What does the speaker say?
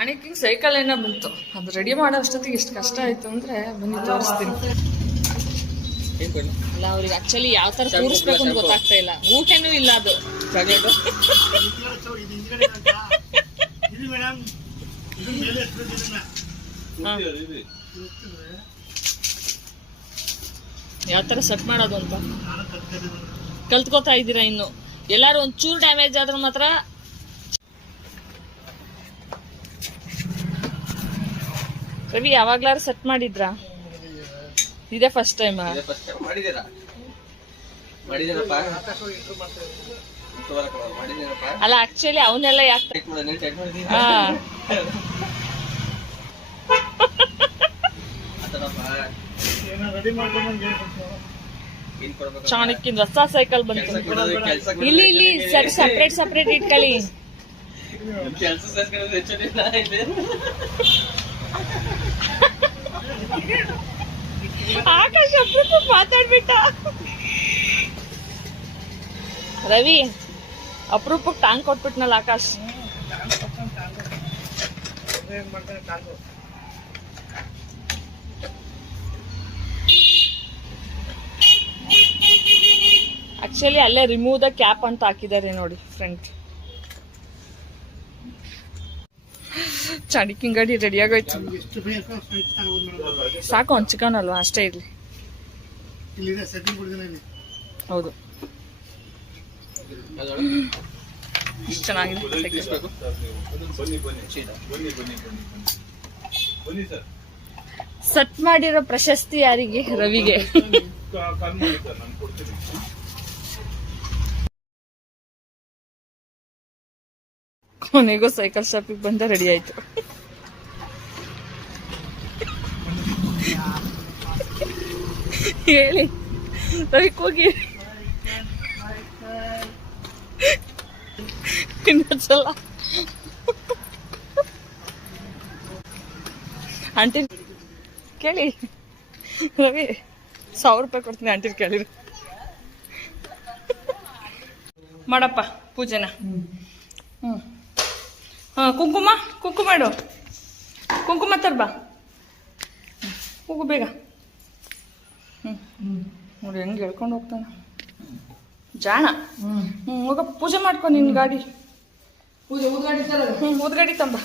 ಆಣಿಕಿಂಗ್ cycle ಏನೋ ಬಂತು, ಅದು ರೆಡಿ ಮಾಡೋ ಅಷ್ಟೊತ್ತಿಗೆ ಎಷ್ಟು ಕಷ್ಟ ಆಯ್ತು ಅಂದ್ರೆ ಬನ್ನಿ ತೋರಿಸ್ತೀನಿ. ಅಲ್ಲ ಅವ್ರಿಗೆ ಆಕ್ಚುಲಿ ಯಾವ ತರ ಕೂರಿಸ್ಬೇಕು ಅಂತ ಗೊತ್ತಾಗ್ತಾ ಇಲ್ಲ. ಊಟನೂ ಇಲ್ಲ ಅದು. ಯಾವ ತರ ಸೆಟ್ ಮಾಡೋದು ಅಂತ ಕಲ್ತ್ಕೋತಾ ಇದ್ದೀರಾ. ಇನ್ನು ಎಲ್ಲಾರು ಒಂಚೂರು ಡ್ಯಾಮೇಜ್ ಆದ್ರೆ ಮಾತ್ರ. ರವಿ ಯಾವಾಗ್ಲಾರು ಸೆಟ್ ಮಾಡಿದ್ರಾ? ಇದೇ ಫಸ್ಟ್ ಟೈಮ್. ಅಲ್ಲ ಆಕ್ಚುಲಿ ಅವನ್ನೆಲ್ಲ ಯಾಕೆ ಚಾಣಕ್ಯದ ಹೊಸ ಸೈಕಲ್ ಬಂತು. ಇಲ್ಲಿ ಇಲ್ಲಿ ಸಪ್ರೇಟ್ ಸಪ್ರೇಟ್ ಇಟ್ಕೊಳ್ಳಿ. ಆಕಾಶ್ ಅಪ್ರೂಪ ಮಾತಾಡ್ಬಿಟ್ಟ. ರವಿ ಅಪ್ರೂಪಕ್ಕೆ ಟಾಂಗ್ ಕೊಟ್ಬಿಟ್ನಲ್ಲ ಆಕಾಶ್. ಆಕ್ಚುಲಿ ಅಲ್ಲೇ ರಿಮೂವ್ ದ ಕ್ಯಾಪ್ ಅಂತ ಹಾಕಿದ್ದಾರೆ ನೋಡಿ ಫ್ರಂಟ್. ಚಾಣಿಕಿಂಗ್ ಗಾಡಿ ರೆಡಿ ಆಗೋಯ್ತು. ಸಾಕು ಒಂದು ಚಿಕನ್ ಅಲ್ವಾ, ಅಷ್ಟೇ ಇರ್ಲಿ. ಹೌದು ಇಷ್ಟು ಚೆನ್ನಾಗಿದೆ. ಸೆಟ್ ಮಾಡಿರೋ ಪ್ರಶಸ್ತಿ ಯಾರಿಗೆ? ರವಿಗೆ. ಕೊನೆಗೂ ಸೈಕಲ್ ಶಾಪಿಗೆ ಬಂದ ರೆಡಿ ಆಯ್ತು. ಹೇಳಿ ರವಿ ಕೂಗಿ ಇನ್ನೊಂದ್ಸಲ. ಆಂಟಿ ಕೇಳಿ ರವಿ 1000 ರೂಪಾಯಿ ಕೊಡ್ತೀನಿ ಆಂಟಿ ಕೇಳಿರಿ. ಮಾಡಪ್ಪ ಪೂಜೆನ. ಕುಂಕುಮ ಇಡು. ಕುಂಕುಮ ತರ್ಬಾ. ಹೋಗು ಬೇಗ. ನೋಡಿ ಹೆಂಗೆ ಹೇಳ್ಕೊಂಡು ಹೋಗ್ತಾನೆ ಜಾಣ. ಹೋಗಪ್ಪ ಪೂಜೆ ಮಾಡ್ಕೊ. ನಿನ್ನ ಗಾಡಿ ಊದ್ಗಾಡಿ ತಂಬ.